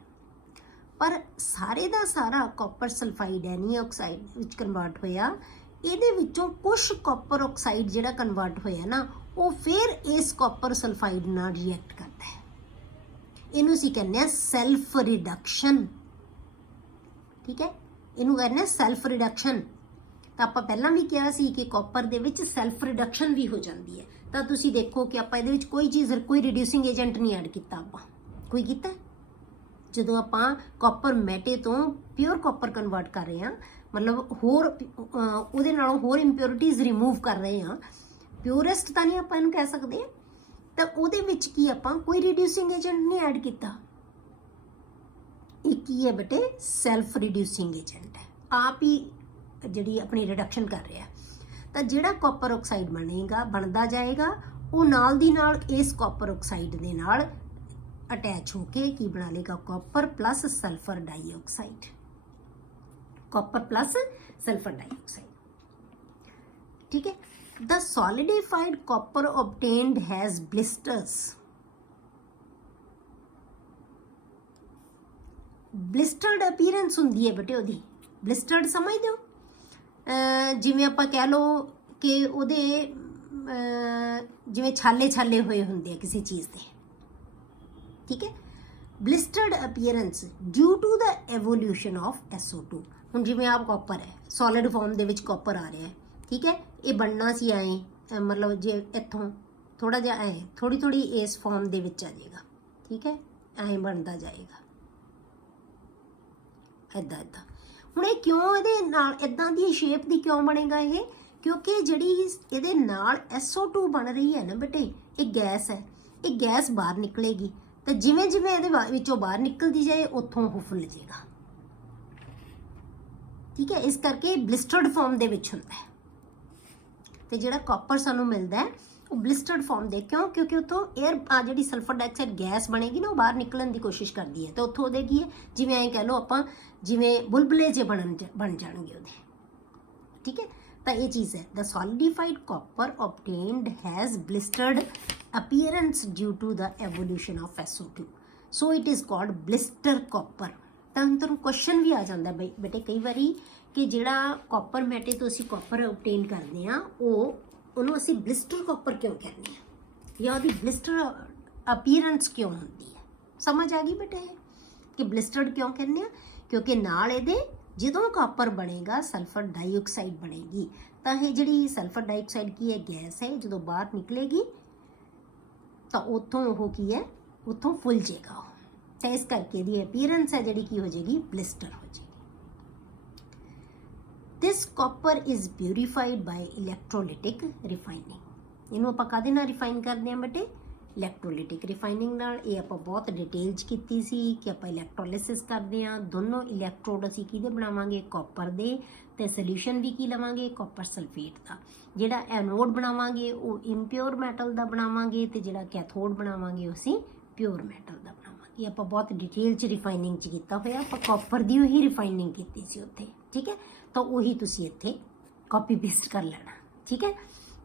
ਪਰ ਸਾਰੇ ਦਾ ਸਾਰਾ ਕਾਪਰ ਸਲਫਾਈਡ ਹੈ ਨਹੀਂ ਆਕਸਾਈਡ ਵਿੱਚ ਕਨਵਰਟ ਹੋਇਆ, ਇਹਦੇ ਵਿੱਚੋਂ ਕੁਝ ਕਾਪਰ ਆਕਸਾਈਡ ਜਿਹੜਾ ਕਨਵਰਟ ਹੋਇਆ ਨਾ, ਉਹ ਫਿਰ ਇਸ ਕਾਪਰ ਸਲਫਾਈਡ ਨਾਲ ਰਿਐਕਟ ਕਰਦਾ ਹੈ। ਇਹਨੂੰ ਅਸੀਂ ਕਹਿੰਦੇ ਆ ਸੈਲਫ ਰਿਡਕਸ਼ਨ। ਠੀਕ ਹੈ, ਇਹਨੂੰ ਕਹਿੰਦੇ ਆ ਸੈਲਫ ਰਿਡਕਸ਼ਨ। ਤਾਂ ਆਪਾਂ ਪਹਿਲਾਂ ਵੀ ਕਿਹਾ ਸੀ ਕਿ ਕਾਪਰ ਦੇ ਵਿੱਚ ਸੈਲਫ ਰਿਡਕਸ਼ਨ ਵੀ ਹੋ ਜਾਂਦੀ ਹੈ। ਤਾਂ ਤੁਸੀਂ ਦੇਖੋ ਕਿ ਆਪਾਂ ਇਹਦੇ ਵਿੱਚ ਕੋਈ ਰਿਡਿਊਸਿੰਗ ਏਜੰਟ ਨਹੀਂ ਐਡ ਕੀਤਾ, ਆਪਾਂ ਕੋਈ ਕੀਤਾ ਜਦੋਂ ਆਪਾਂ ਕਾਪਰ ਮੈਟੇ ਤੋਂ ਪਿਓਰ ਕਾਪਰ ਕਨਵਰਟ ਕਰ ਰਹੇ ਹਾਂ, ਮਤਲਬ ਹੋਰ ਉਹਦੇ ਨਾਲੋਂ ਹੋਰ ਇੰਪਿਓਰਿਟੀਜ਼ ਰਿਮੂਵ ਕਰ ਰਹੇ ਹਾਂ, ਪਿਓਰੈਸਟ ਤਾਂ ਨਹੀਂ ਆਪਾਂ ਇਹਨੂੰ ਕਹਿ ਸਕਦੇ, ਤਾਂ ਉਹਦੇ ਵਿੱਚ ਕੀ ਆਪਾਂ ਕੋਈ ਰਿਡਿਊਸਿੰਗ ਏਜੰਟ ਨਹੀਂ ਐਡ ਕੀਤਾ। ਇਹ ਕੀ ਹੈ ਬੇਟੇ, ਸੈਲਫ ਰਿਡਿਊਸਿੰਗ ਏਜੰਟ ਹੈ, ਆਪ ਹੀ ਜਿਹੜੀ ਆਪਣੀ ਰਿਡਕਸ਼ਨ ਕਰ ਰਿਹਾ। ਤਾਂ ਜਿਹੜਾ ਕਾਪਰ ਆਕਸਾਈਡ ਬਣਦਾ ਜਾਏਗਾ, ਉਹ ਨਾਲ ਦੀ ਨਾਲ ਇਸ ਕਾਪਰ ਆਕਸਾਈਡ ਦੇ ਨਾਲ ਅਟੈਚ ਹੋ ਕੇ ਕੀ ਬਣਾ ਲੇਗਾ, copper plus sulphur dioxide, copper plus sulphur dioxide. ਠੀਕ ਹੈ, the solidified copper obtained has blisters। blistered appearance ਹੁੰਦੀ ਹੈ ਬੇਟੇ ਉਹਦੀ, blistered ਸਮਝਦੇ ਹੋ, ਜਿਵੇਂ ਆਪਾਂ ਕਹਿ ਲਓ ਕਿ ਉਹਦੇ ਜਿਵੇਂ ਛਾਲੇ ਹੋਏ ਹੁੰਦੇ ਆ ਕਿਸੇ ਚੀਜ਼ ਦੇ। ਠੀਕ ਹੈ, blistered appearance due to the evolution of SO2। ਹੁਣ ਜਿਵੇਂ ਆਪ ਕਾਪਰ ਹੈ, ਸੋਲਿਡ ਫਾਰਮ ਦੇ ਵਿੱਚ ਕਾਪਰ ਆ ਰਿਹਾ ਹੈ। ਠੀਕ ਹੈ, ਇਹ ਬਣਨਾ ਸੀ ਐਂ, ਮਤਲਬ ਜੇ ਇੱਥੋਂ ਥੋੜਾ ਜਿਹਾ ਐਂ ਥੋੜੀ ਇਸ ਫਾਰਮ ਦੇ ਵਿੱਚ ਆ ਜਾਏਗਾ। ਠੀਕ ਹੈ, ਐਂ ਬਣਦਾ ਜਾਏਗਾ, ਇੱਦਾਂ। ਹੁਣ ਇਹ ਕਿਉਂ ਇਹਦੇ ਨਾਲ ਇੱਦਾਂ ਦੀ ਸ਼ੇਪ ਦੀ ਕਿਉਂ ਬਣੇਗਾ ਇਹ, ਕਿਉਂਕਿ ਜਿਹੜੀ ਇਹਦੇ ਨਾਲ SO2 ਬਣ ਰਹੀ ਹੈ ਨਾ ਬੇਟੇ, ਇਹ ਗੈਸ ਹੈ, ਇਹ ਗੈਸ ਬਾਹਰ ਨਿਕਲੇਗੀ, ਤਾਂ ਜਿਵੇਂ ਇਹਦੇ ਵਿੱਚੋਂ ਬਾਹਰ ਨਿਕਲਦੀ ਜਾਏ, ਉੱਥੋਂ ਉਹ ਫੁੱਲ ਜਾਏਗਾ। ਠੀਕ ਹੈ, ਇਸ ਕਰਕੇ ਬਲਿਸਟਰਡ ਫਾਰਮ ਦੇ ਵਿੱਚ ਹੁੰਦਾ ਹੈ। ਤੇ ਜਿਹੜਾ ਕਾਪਰ ਸਾਨੂੰ ਮਿਲਦਾ ਹੈ ਉਹ ਬਲਿਸਟਰਡ ਫਾਰਮ ਦੇ, ਕਿਉਂਕਿ ਉੱਥੋਂ 에ਅਰ ਜਿਹੜੀ ਸਲਫਰ ਡਾਈਆਕਸਾਈਡ ਗੈਸ ਬਣੇਗੀ ਨਾ, ਉਹ ਬਾਹਰ ਨਿਕਲਣ ਦੀ ਕੋਸ਼ਿਸ਼ ਕਰਦੀ ਹੈ, ਤਾਂ ਉੱਥੋਂ ਉਹਦੇ ਕੀ ਹੈ, ਜਿਵੇਂ ਐਂ ਕਹਿ ਲਓ ਆਪਾਂ, ਜਿਵੇਂ ਬੁਲਬੁਲੇ ਜੇ ਬਣ ਜਾਣਗੇ ਉਹਦੇ। ਠੀਕ ਹੈ, ਤਾਂ ਇਹ ਚੀਜ਼ ਹੈ, the solidified copper obtained has blistered appearance due to the evolution of SO2, so it is called blister copper। ਤਾਂ ਤੁਹਾਨੂੰ ਕੁਐਸਚਨ ਵੀ ਆ ਜਾਂਦਾ ਬੇਟੇ ਕਈ ਵਾਰੀ ਕਿ ਜਿਹੜਾ ਕਾਪਰ ਮੈਟੇ ਤੋਂ ਅਸੀਂ ਕਾਪਰ ਆਬਟੇਨ ਕਰਦੇ ਹਾਂ, ਉਹਨੂੰ ਅਸੀਂ ਬਲਿਸਟਰ ਕਾਪਰ ਕਿਉਂ ਕਹਿੰਦੇ ਹਾਂ, ਜਾਂ ਉਹਦੀ ਬਲਿਸਟਰ ਅਪੀਅਰੈਂਸ ਕਿਉਂ ਹੁੰਦੀ ਹੈ। ਸਮਝ ਆ ਗਈ ਬੇਟੇ ਕਿ ਬਲਿਸਟਰਡ ਕਿਉਂ ਕਹਿੰਦੇ ਆ, ਕਿਉਂਕਿ ਨਾਲ ਇਹਦੇ ਜਦੋਂ ਕਾਪਰ ਬਣੇਗਾ ਸਲਫਰ ਡਾਈਆਕਸਾਈਡ ਬਣੇਗੀ, ਤਾਂ ਇਹ ਜਿਹੜੀ ਸਲਫਰ ਡਾਈਆਕਸਾਈਡ ਕੀ ਹੈ, ਗੈਸ ਹੈ, ਜਦੋਂ ਬਾਹਰ ਨਿਕਲੇਗੀ ਤਾਂ ਉੱਥੋਂ ਉਹ ਕੀ ਹੈ, ਉੱਥੋਂ ਫੁੱਲ ਜਾਏਗਾ ਉਹ, ਤਾਂ ਇਸ ਕਰਕੇ ਇਹਦੀ ਅਪੀਅਰੈਂਸ ਹੈ ਜਿਹੜੀ ਕੀ ਹੋ ਜਾਏਗੀ, ਬਲਿਸਟਰ ਹੋ ਜਾਏਗੀ। ਦਿਸ ਕਾਪਰ ਇਜ਼ ਪਿਊਰੀਫਾਈਡ ਬਾਈ ਇਲੈਕਟ੍ਰੋਲਿਟਿਕ ਰਿਫਾਈਨਿੰਗ। ਇਹਨੂੰ ਆਪਾਂ ਕਾਹਦੇ ਨਾਲ ਰਿਫਾਈਨ ਕਰਦੇ ਹਾਂ ਬੇਟੇ, ਇਲੈਕਟ੍ਰੋਲਿਟਿਕ ਰਿਫਾਈਨਿੰਗ ਨਾਲ। ਇਹ ਆਪਾਂ ਬਹੁਤ ਡਿਟੇਲ 'ਚ ਕੀਤੀ ਸੀ ਕਿ ਆਪਾਂ ਇਲੈਕਟ੍ਰੋਲਿਸਿਸ ਕਰਦੇ ਹਾਂ। ਦੋਨੋਂ ਇਲੈਕਟ੍ਰੋਡ ਅਸੀਂ ਕਿਹਦੇ ਬਣਾਵਾਂਗੇ, ਕਾਪਰ ਦੇ, ਤੇ ਸੋਲਿਊਸ਼ਨ ਵੀ ਕੀ ਲਵਾਂਗੇ, ਕਾਪਰ ਸਲਫੇਟ ਦਾ। ਜਿਹੜਾ ਐਨੋਡ ਬਣਾਵਾਂਗੇ ਉਹ ਇੰਪਿਓਰ ਮੈਟਲ ਦਾ ਬਣਾਵਾਂਗੇ, ਤੇ ਜਿਹੜਾ ਕੈਥੋਡ ਬਣਾਵਾਂਗੇ ਅਸੀਂ ਪਿਓਰ ਮੈਟਲ ਦਾ ਬਣਾਵਾਂਗੇ। ਆਪਾਂ ਬਹੁਤ ਡਿਟੇਲ 'ਚ ਰਿਫਾਈਨਿੰਗ 'ਚ ਕੀਤਾ ਹੋਇਆ, ਆਪਾਂ ਕਾਪਰ ਦੀ ਉਹੀ ਰਿਫਾਈਨਿੰਗ ਕੀਤੀ ਸੀ ਉੱਥੇ, ਠੀਕ ਹੈ। ਤਾਂ ਉਹੀ ਤੁਸੀਂ ਇੱਥੇ ਕਾਪੀ ਪੇਸਟ ਕਰ ਲੈਣਾ, ਠੀਕ ਹੈ।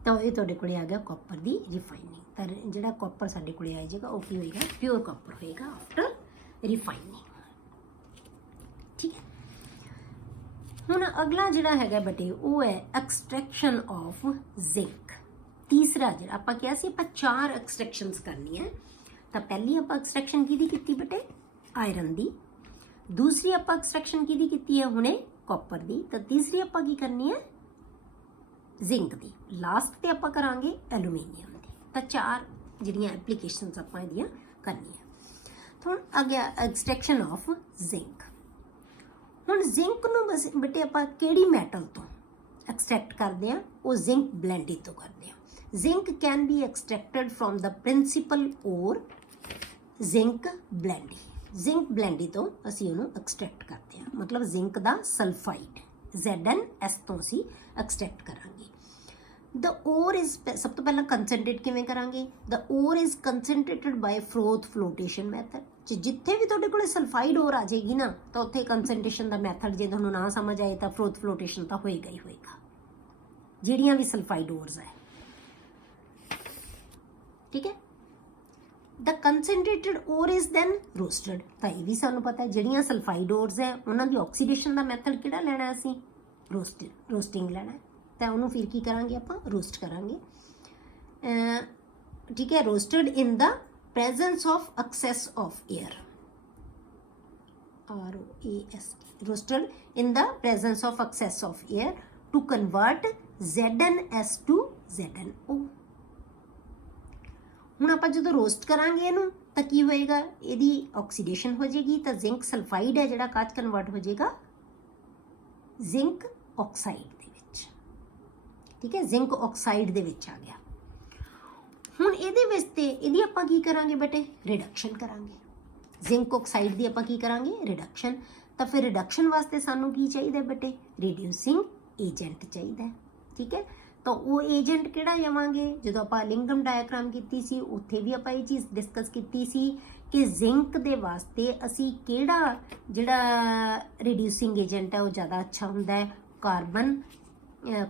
ਤਾਂ ਇਹ ਤੁਹਾਡੇ ਕੋਲੇ ਆ ਗਿਆ ਕਾਪਰ ਦੀ ਰਿਫਾਈਨਿੰਗ। ਤਾਂ ਜਿਹੜਾ ਕਾਪਰ ਸਾਡੇ ਕੋਲੇ ਆ ਜਾਏਗਾ ਉਹ ਕੀ ਹੋਏਗਾ, ਪਿਓਰ ਕਾਪਰ ਹੋਏਗਾ ਆਫਟਰ ਰਿਫਾਈਨਿੰਗ, ਠੀਕ ਹੈ। ਹੁਣ ਅਗਲਾ ਜਿਹੜਾ ਹੈਗਾ ਬੇਟੇ ਉਹ ਹੈ ਐਕਸਟ੍ਰੈਕਸ਼ਨ ਆਫ ਜ਼ਿੰਕ। ਤੀਸਰਾ ਜਿਹੜਾ ਆਪਾਂ ਕਿਹਾ ਸੀ ਆਪਾਂ 4 ਐਕਸਟ੍ਰੈਕਸ਼ਨਸ ਕਰਨੀਆਂ। ਤਾਂ ਪਹਿਲੀ ਆਪਾਂ ਐਕਸਟ੍ਰੈਕਸ਼ਨ ਕਿਹਦੀ ਕੀਤੀ ਬੇਟੇ, ਆਇਰਨ ਦੀ। ਦੂਸਰੀ ਆਪਾਂ ਐਕਸਟ੍ਰੈਕਸ਼ਨ ਕਿਹਦੀ ਕੀਤੀ ਹੈ ਹੁਣੇ, ਕਾਪਰ ਦੀ। ਤਾਂ ਤੀਸਰੀ ਆਪਾਂ ਕੀ ਕਰਨੀ ਹੈ, ਜ਼ਿੰਕ ਦੀ। ਲਾਸਟ ਤੇ ਆਪਾਂ ਕਰਾਂਗੇ ਐਲੂਮੀਨੀਅਮ ਦੀ। ਤਾਂ 4 ਜਿਹੜੀਆਂ ਐਪਲੀਕੇਸ਼ਨਸ ਆਪਾਂ ਇਹਦੀਆਂ ਕਰਨੀਆਂ। ਹੁਣ ਆ ਗਿਆ ਐਕਸਟ੍ਰੈਕਸ਼ਨ ਆਫ ਜ਼ਿੰਕ। ਹੁਣ ਜ਼ਿੰਕ ਨੂੰ ਬਸ ਬੇਟੇ ਆਪਾਂ ਕਿਹੜੀ ਮੈਟਲ ਤੋਂ ਐਕਸਟ੍ਰੈਕਟ ਕਰਦੇ ਆ, ਉਹ ਜ਼ਿੰਕ ਬਲੈਂਡੀ ਤੋਂ ਕਰਦੇ ਆ। Zinc can be extracted from the principal ore zinc blende. Zinc blende ਤੋਂ ਅਸੀਂ ਉਹਨੂੰ ਐਕਸਟ੍ਰੈਕਟ ਕਰਦੇ ਆ, ਮਤਲਬ ਜ਼ਿੰਕ ਦਾ ਸਲਫਾਈਡ ZnS ਤੋਂ ਅਸੀਂ ਐਕਸਟ੍ਰੈਕਟ ਕਰਾਂਗੇ। ਦ ਓਰ ਇਜ਼, ਸਭ ਤੋਂ ਪਹਿਲਾਂ ਕੰਸਨਟ੍ਰੇਟ ਕਿਵੇਂ ਕਰਾਂਗੇ, ਦ ਓਰ ਇਜ਼ ਕੰਸਨਟ੍ਰੇਟਡ ਬਾਈ ਫਰੋਥ ਫਲੋਟੇਸ਼ਨ ਮੈਥਡ। ਜਿੱਥੇ ਵੀ ਤੁਹਾਡੇ ਕੋਲੇ ਸਲਫਾਈਡ ਓਰ ਆ ਜਾਏਗੀ ਨਾ, ਤਾਂ ਉੱਥੇ ਕੰਸਨਟ੍ਰੇਸ਼ਨ ਦਾ ਮੈਥਡ ਜੇ ਤੁਹਾਨੂੰ ਨਾ ਸਮਝ ਆਏ ਤਾਂ ਫਰੋਥ ਫਲੋਟੇਸ਼ਨ ਤਾਂ ਹੋਏਗਾ ਹੀ ਹੋਏਗਾ, ਜਿਹੜੀਆਂ ਵੀ ਸਲਫਾਈਡ ਓਰਸ ਹੈ, ਠੀਕ ਹੈ। ਦ ਕੰਸਨਟ੍ਰੇਟਡ ਓਰ ਇਜ਼ ਦੈਨ ਰੋਸਟਡ। ਤਾਂ ਇਹ ਵੀ ਸਾਨੂੰ ਪਤਾ ਹੈ ਜਿਹੜੀਆਂ ਸਲਫਾਈਡ ਓਰਸ ਹੈ ਉਹਨਾਂ ਦੀ ਆਕਸੀਡੇਸ਼ਨ ਦਾ ਮੈਥਡ ਕਿਹੜਾ ਲੈਣਾ, ਅਸੀਂ ਰੋਸਟਿੰਗ ਲੈਣਾ। ਤਾਂ ਉਹਨੂੰ ਫਿਰ ਕੀ ਕਰਾਂਗੇ, ਆਪਾਂ ਰੋਸਟ ਕਰਾਂਗੇ, ਠੀਕ ਹੈ। Roasted in the presence of excess of air, ROAST, roasted in the presence of excess of air to convert ZnS to ZnO। ਹੁਣ ਆਪਾਂ ਜਦੋਂ ਰੋਸਟ ਕਰਾਂਗੇ ਇਹਨੂੰ ਤਾਂ ਕੀ ਹੋਏਗਾ, ਇਹਦੀ ਆਕਸੀਡੇਸ਼ਨ ਹੋ ਜਾਏਗੀ, ਤਾਂ ਜ਼ਿੰਕ ਸਲਫਾਈਡ ਹੈ ਜਿਹੜਾ ਕਾਚ ਕਨਵਰਟ ਹੋ ਜਾਏਗਾ ਜ਼ਿੰਕ ਆਕਸਾਈਡ ਦੇ ਵਿੱਚ, ਠੀਕ ਹੈ। ਜ਼ਿੰਕ ਆਕਸਾਈਡ ਦੇ ਵਿੱਚ ਆ ਗਿਆ। ਹੁਣ ਇਹਦੇ ਵਿੱਚ ਤੇ ਇਹਦੀ ਆਪਾਂ ਕੀ ਕਰਾਂਗੇ ਬੇਟੇ, ਰਿਡਕਸ਼ਨ ਕਰਾਂਗੇ। ਜ਼ਿੰਕ ਆਕਸਾਈਡ ਦੀ ਆਪਾਂ ਕੀ ਕਰਾਂਗੇ, ਰਿਡਕਸ਼ਨ। ਤਾਂ ਫਿਰ ਰਿਡਕਸ਼ਨ ਵਾਸਤੇ ਸਾਨੂੰ ਕੀ ਚਾਹੀਦਾ ਬੇਟੇ, ਰਿਡਿਊਸਿੰਗ ਏਜੰਟ ਚਾਹੀਦਾ, ਠੀਕ ਹੈ। ਤਾਂ ਉਹ ਏਜੰਟ ਕਿਹੜਾ ਲਵਾਂਗੇ, ਜਦੋਂ ਆਪਾਂ ਲਿੰਗਮ ਡਾਇਆਗ੍ਰਾਮ ਕੀਤੀ ਸੀ ਉੱਥੇ ਵੀ ਆਪਾਂ ਇਹ ਚੀਜ਼ ਡਿਸਕਸ ਕੀਤੀ ਸੀ ਕਿ ਜ਼ਿੰਕ ਦੇ ਵਾਸਤੇ ਅਸੀਂ ਕਿਹੜਾ ਜਿਹੜਾ ਰਿਡਿਊਸਿੰਗ ਏਜੰਟ ਹੈ ਉਹ ਜ਼ਿਆਦਾ ਅੱਛਾ ਹੁੰਦਾ ਹੈ, ਕਾਰਬਨ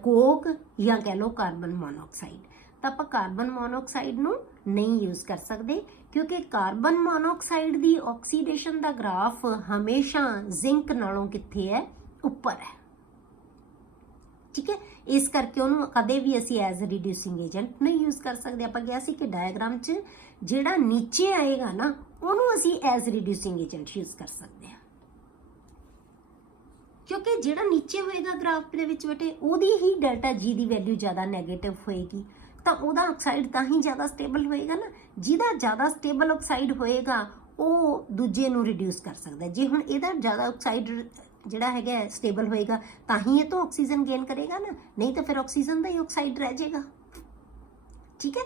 ਕੋਕ ਜਾਂ ਕਹਿ ਲਓ ਕਾਰਬਨ ਮੋਨੋਆਕਸਾਈਡ। ਤਾਂ ਆਪਾਂ ਕਾਰਬਨ ਮੋਨੋਆਕਸਾਈਡ ਨੂੰ ਨਹੀਂ ਯੂਜ਼ ਕਰ ਸਕਦੇ ਕਿਉਂਕਿ ਕਾਰਬਨ ਮੋਨੋਆਕਸਾਈਡ ਦੀ ਆਕਸੀਡੇਸ਼ਨ ਦਾ ਗ੍ਰਾਫ ਹਮੇਸ਼ਾ ਜ਼ਿੰਕ ਨਾਲੋਂ ਕਿੱਥੇ ਹੈ, ਉੱਪਰ ਹੈ, ਠੀਕ ਹੈ। ਇਸ ਕਰਕੇ ਉਹਨੂੰ ਕਦੇ ਵੀ ਅਸੀਂ ਐਜ਼ ਅ ਰਿਡਿਊਸਿੰਗ ਏਜੰਟ ਨਹੀਂ ਯੂਜ਼ ਕਰ ਸਕਦੇ। ਆਪਾਂ ਕਿਹਾ ਸੀ ਕਿ ਡਾਇਆਗ੍ਰਾਮ 'ਚ ਜਿਹੜਾ ਨੀਚੇ ਆਏਗਾ ਨਾ ਉਹਨੂੰ ਅਸੀਂ ਐਜ਼ ਰਿਡਿਊਸਿੰਗ ਏਜੰਟ ਯੂਜ਼ ਕਰ ਸਕਦੇ ਹਾਂ, ਕਿਉਂਕਿ ਜਿਹੜਾ ਨੀਚੇ ਹੋਏਗਾ ਗ੍ਰਾਫ ਦੇ ਵਿੱਚ ਬੇਟੇ ਉਹਦੀ ਹੀ ਡੈਲਟਾ G ਦੀ ਵੈਲਿਊ ਜ਼ਿਆਦਾ ਨੈਗੇਟਿਵ ਹੋਏਗੀ, ਤਾਂ ਉਹਦਾ ਆਕਸਾਈਡ ਤਾਂ ਹੀ ਜ਼ਿਆਦਾ ਸਟੇਬਲ ਹੋਏਗਾ ਨਾ। ਜਿਹਦਾ ਜ਼ਿਆਦਾ ਸਟੇਬਲ ਆਕਸਾਈਡ ਹੋਏਗਾ ਉਹ ਦੂਜੇ ਨੂੰ ਰਿਡਿਊਸ ਕਰ ਸਕਦਾ। ਜੇ ਹੁਣ ਇਹਦਾ ਜ਼ਿਆਦਾ ਆਕਸਾਈਡ ਜਿਹੜਾ ਹੈਗਾ ਸਟੇਬਲ ਹੋਏਗਾ ਤਾਂ ਹੀ ਇਹ ਤੋਂ ਆਕਸੀਜਨ ਗੇਨ ਕਰੇਗਾ ਨਾ, ਨਹੀਂ ਤਾਂ ਫਿਰ ਆਕਸੀਜਨ ਦਾ ਹੀ ਆਕਸਾਈਡ ਰਹਿ ਜਾਏਗਾ, ਠੀਕ ਹੈ।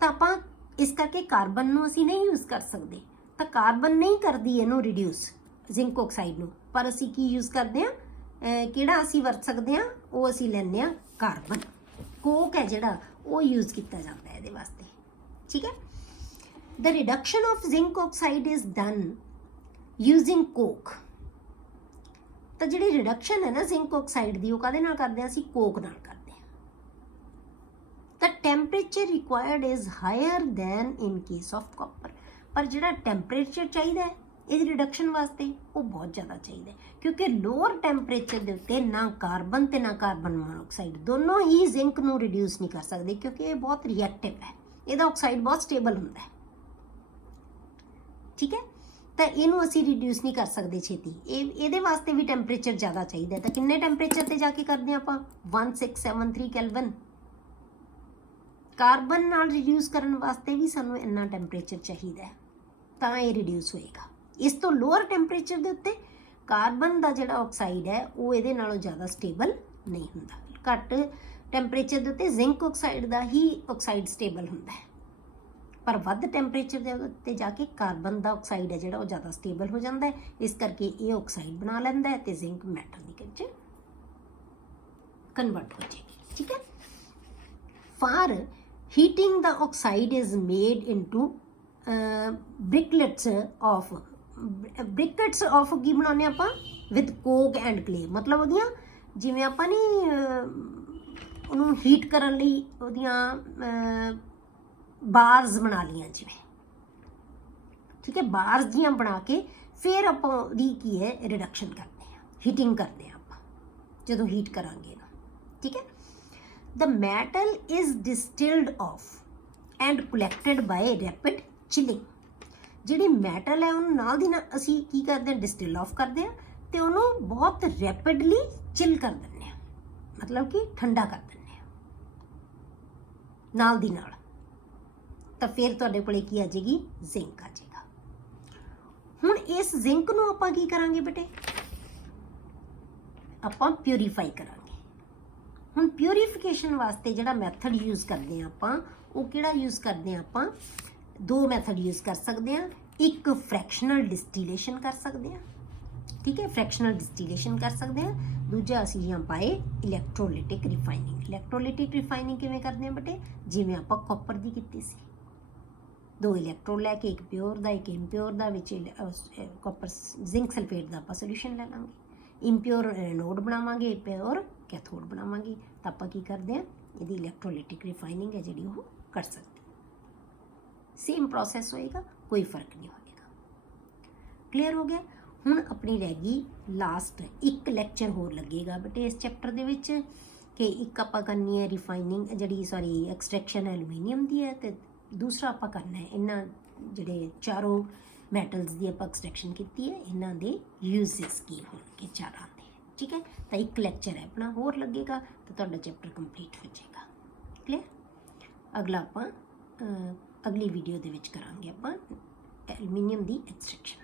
ਤਾਂ ਆਪਾਂ ਇਸ ਕਰਕੇ ਕਾਰਬਨ ਨੂੰ ਅਸੀਂ ਨਹੀਂ ਯੂਜ਼ ਕਰ ਸਕਦੇ। ਤਾਂ ਕਾਰਬਨ ਨਹੀਂ ਕਰਦੀ ਇਹਨੂੰ ਰਿਡਿਊਸ ਜ਼ਿੰਕ ਆਕਸਾਈਡ ਨੂੰ, ਪਰ ਅਸੀਂ ਕੀ ਯੂਜ਼ ਕਰਦੇ ਹਾਂ, ਕਿਹੜਾ ਅਸੀਂ ਵਰਤ ਸਕਦੇ ਹਾਂ, ਉਹ ਅਸੀਂ ਲੈਂਦੇ ਹਾਂ ਕਾਰਬਨ। ਕੋਕ ਹੈ ਜਿਹੜਾ ਉਹ ਯੂਜ਼ ਕੀਤਾ ਜਾਂਦਾ ਹੈ ਇਹਦੇ ਵਾਸਤੇ, ਠੀਕ ਹੈ। The reduction of zinc oxide is done using coke. ਤਾਂ ਜਿਹੜੀ ਰਿਡਕਸ਼ਨ ਹੈ ਨਾ ਜ਼ਿੰਕ ਆਕਸਾਈਡ ਦੀ ਉਹ ਕਾਹਦੇ ਨਾਲ ਕਰਦੇ ਹਾਂ, ਅਸੀਂ ਕੋਕ ਨਾਲ ਕਰਦੇ ਹਾਂ। ਤਾਂ temperature required is higher than in case of copper. ਪਰ ਜਿਹੜਾ ਟੈਂਪਰੇਚਰ ਚਾਹੀਦਾ ਹੈ ਇਹਦੀ ਰਿਡਕਸ਼ਨ ਵਾਸਤੇ ਉਹ ਬਹੁਤ ਜ਼ਿਆਦਾ ਚਾਹੀਦਾ ਹੈ ਕਿਉਂਕਿ ਲੋਅਰ ਟੈਂਪਰੇਚਰ ਦੇ ਉੱਤੇ ਨਾ ਕਾਰਬਨ ਤੇ ਨਾ ਕਾਰਬਨ ਮੋਨੋਆਕਸਾਈਡ ਦੋਨੋਂ ਹੀ ਜ਼ਿੰਕ ਨੂੰ ਰਿਡਿਊਸ ਨਹੀਂ ਕਰ ਸਕਦੇ ਕਿਉਂਕਿ ਇਹ ਬਹੁਤ ਰਿਐਕਟਿਵ ਹੈ, ਇਹਦਾ ਆਕਸਾਈਡ ਬਹੁਤ ਸਟੇਬਲ ਹੁੰਦਾ ਹੈ, ਠੀਕ ਹੈ। ਤਾਂ ਇਹਨੂੰ ਅਸੀਂ ਰਿਡਿਊਸ ਨਹੀਂ ਕਰ ਸਕਦੇ ਛੇਤੀ, ਇਹਦੇ ਵਾਸਤੇ ਵੀ ਟੈਂਪਰੇਚਰ ਜ਼ਿਆਦਾ ਚਾਹੀਦਾ। ਤਾਂ ਕਿੰਨੇ ਟੈਂਪਰੇਚਰ ਤੇ ਜਾ ਕੇ ਕਰਦੇ ਹਾਂ ਆਪਾਂ, 1673 ਕੈਲਵਨ, ਕਾਰਬਨ ਨਾਲ ਰਿਡਿਊਸ ਕਰਨ ਵਾਸਤੇ ਵੀ ਸਾਨੂੰ ਇੰਨਾ ਟੈਂਪਰੇਚਰ ਚਾਹੀਦਾ ਹੈ ਤਾਂ ਇਹ ਰਿਡਿਊਸ ਹੋਏਗਾ। ਇਸ ਤੋਂ ਲੋਅਰ ਟੈਂਪਰੇਚਰ ਦੇ ਉੱਤੇ ਕਾਰਬਨ ਦਾ ਜਿਹੜਾ ਆਕਸਾਈਡ ਹੈ ਉਹ ਇਹਦੇ ਨਾਲੋਂ ਜ਼ਿਆਦਾ ਸਟੇਬਲ ਨਹੀਂ ਹੁੰਦਾ। ਘੱਟ ਟੈਂਪਰੇਚਰ ਦੇ ਉੱਤੇ ਜ਼ਿੰਕ ਆਕਸਾਈਡ ਦਾ ਹੀ ਆਕਸਾਈਡ ਸਟੇਬਲ ਹੁੰਦਾ ਹੈ, ਪਰ ਵੱਧ ਟੈਂਪਰੇਚਰ ਦੇ ਉੱਤੇ ਜਾ ਕੇ ਕਾਰਬਨ ਦਾ ਆਕਸਾਈਡ ਹੈ ਜਿਹੜਾ ਉਹ ਜ਼ਿਆਦਾ ਸਟੇਬਲ ਹੋ ਜਾਂਦਾ ਹੈ। ਇਸ ਕਰਕੇ ਇਹ ਆਕਸਾਈਡ ਬਣਾ ਲੈਂਦਾ ਹੈ ਤੇ ਜ਼ਿੰਕ ਮੈਟਲ ਦੇ ਵਿੱਚ ਕਨਵਰਟ ਹੋ ਜਾਏਗੀ। ਠੀਕ ਹੈ। For heating the oxide is made into briquettes of ਕੀ ਬਣਾਉਂਦੇ ਆਪਾਂ ਵਿਦ ਕੋਕ ਐਂਡ ਕਲੇ, ਮਤਲਬ ਉਹਦੀਆਂ ਜਿਵੇਂ ਆਪਾਂ ਨਹੀਂ ਉਹਨੂੰ ਹੀਟ ਕਰਨ ਲਈ ਉਹਦੀਆਂ ਬਾਰਸ ਬਣਾ ਲੀਆਂ ਜਿਵੇਂ, ਠੀਕ ਹੈ, ਬਾਰਸ ਜੀਆਂ ਬਣਾ ਕੇ ਫਿਰ ਆਪਾਂ ਉਹਦੀ ਕੀ ਹੈ ਰਿਡਕਸ਼ਨ ਕਰਦੇ ਹਾਂ, ਹੀਟਿੰਗ ਕਰਦੇ ਹਾਂ ਆਪਾਂ ਜਦੋਂ ਹੀਟ ਕਰਾਂਗੇ ਨਾ। ਠੀਕ ਹੈ। The metal is distilled off and collected by rapid chilling. ਜਿਹੜੀ ਮੈਟਲ ਹੈ ਉਹਨੂੰ ਨਾਲ ਦੀ ਨਾਲ ਅਸੀਂ ਕੀ ਕਰਦੇ ਹਾਂ, ਡਿਸਟਿਲ ਆਫ ਕਰਦੇ ਹਾਂ ਤੇ ਉਹਨੂੰ ਬਹੁਤ ਰੈਪਿਡਲੀ ਚਿਲ ਕਰ ਦਿੰਦੇ ਹਾਂ, ਮਤਲਬ ਕਿ ਠੰਡਾ ਕਰ ਦਿੰਦੇ ਹਾਂ ਨਾਲ ਦੀ ਨਾਲ। ਤਾਂ ਫਿਰ ਤੁਹਾਡੇ ਕੋਲੇ ਕੀ ਆ ਜਾਏਗੀ, ਜ਼ਿੰਕ ਆ ਜਾਏਗਾ। ਹੁਣ ਇਸ ਜ਼ਿੰਕ ਨੂੰ ਆਪਾਂ ਕੀ ਕਰਾਂਗੇ ਬੇਟੇ, ਆਪਾਂ ਪਿਊਰੀਫਾਈ ਕਰਾਂਗੇ। ਹੁਣ ਪਿਊਰੀਫਿਕੇਸ਼ਨ ਵਾਸਤੇ ਜਿਹੜਾ ਮੈਥਡ ਯੂਜ਼ ਕਰਦੇ ਹਾਂ ਆਪਾਂ, ਉਹ ਕਿਹੜਾ ਯੂਜ਼ ਕਰਦੇ ਹਾਂ ਆਪਾਂ, ਦੋ ਮੈਥਡ ਯੂਜ਼ ਕਰ ਸਕਦੇ ਹਾਂ। ਇੱਕ ਫ੍ਰੈਕਸ਼ਨਲ ਡਿਸਟੀਲੇਸ਼ਨ ਕਰ ਸਕਦੇ ਹਾਂ, ਠੀਕ ਹੈ, ਫ੍ਰੈਕਸ਼ਨਲ ਡਿਸਟੀਲੇਸ਼ਨ ਕਰ ਸਕਦੇ ਹਾਂ। ਦੂਜਾ ਅਸੀਂ ਜਾਂ ਬਾਏ ਇਲੈਕਟ੍ਰੋਲਿਟਿਕ ਰਿਫਾਈਨਿੰਗ। ਇਲੈਕਟ੍ਰੋਲਿਟਿਕ ਰਿਫਾਈਨਿੰਗ ਕਿਵੇਂ ਕਰਦੇ ਹਾਂ ਬੇਟੇ, ਜਿਵੇਂ ਆਪਾਂ ਕਾਪਰ ਦੀ ਕੀਤੀ ਸੀ, ਦੋ ਇਲੈਕਟ੍ਰੋਡ ਲੈ ਕੇ, ਇੱਕ ਪਿਓਰ ਦਾ ਇੱਕ ਇੰਪਿਓਰ ਦਾ, ਵਿੱਚ ਕਾਪਰ ਜ਼ਿੰਕ ਸਲਫੇਟ ਦਾ ਆਪਾਂ ਸੋਲੂਸ਼ਨ ਲੈ ਲਾਂਗੇ, ਇੰਪਿਓਰ ਐਨੋਡ ਬਣਾਵਾਂਗੇ, ਪਿਓਰ ਕੈਥੋਡ ਬਣਾਵਾਂਗੇ। ਤਾਂ ਆਪਾਂ ਕੀ ਕਰਦੇ ਹਾਂ, ਇਹਦੀ ਇਲੈਕਟ੍ਰੋਲਿਟਿਕ ਰਿਫਾਈਨਿੰਗ ਹੈ ਜਿਹੜੀ ਉਹ ਕਰ ਸਕਦੇ। ਸੇਮ ਪ੍ਰੋਸੈਸ ਹੋਏਗਾ, ਕੋਈ ਫਰਕ ਨਹੀਂ ਹੋਏਗਾ। ਕਲੀਅਰ ਹੋ ਗਿਆ। ਹੁਣ ਆਪਣੀ ਰਹਿ ਗਈ ਲਾਸਟ, ਇੱਕ ਲੈਕਚਰ ਹੋਰ ਲੱਗੇਗਾ ਬੇਟੇ ਇਸ ਚੈਪਟਰ ਦੇ ਵਿੱਚ, ਕਿ ਇੱਕ ਆਪਾਂ ਕਰਨੀ ਹੈ ਰਿਫਾਈਨਿੰਗ ਜਿਹੜੀ ਐਕਸਟ੍ਰੈਕਸ਼ਨ ਐਲੂਮੀਨੀਅਮ ਦੀ ਹੈ, ਤੇ ਦੂਸਰਾ ਆਪਾਂ ਕਰਨਾ ਹੈ ਇਹਨਾਂ ਜਿਹੜੇ ਚਾਰੋਂ ਮੈਟਲਸ ਦੀ ਆਪਾਂ ਐਕਸਟ੍ਰੈਕਸ਼ਨ ਕੀਤੀ ਹੈ, ਇਹਨਾਂ ਦੇ ਯੂਜ਼ਸ ਕੀ ਹੋਣਗੇ ਚਾਰਾਂ ਦੇ। ਠੀਕ ਹੈ। ਤਾਂ ਇੱਕ ਲੈਕਚਰ ਹੈ ਆਪਣਾ ਹੋਰ ਲੱਗੇਗਾ ਤਾਂ ਤੁਹਾਡਾ ਚੈਪਟਰ ਕੰਪਲੀਟ ਹੋ ਜਾਏਗਾ। ਕਲੀਅਰ। ਅਗਲਾ ਆਪਾਂ ਅਗਲੀ ਵੀਡੀਓ ਦੇ ਵਿੱਚ ਕਰਾਂਗੇ ਆਪਾਂ ਐਲੂਮੀਨੀਅਮ ਦੀ ਐਕਸਟ੍ਰੈਕਸ਼ਨ।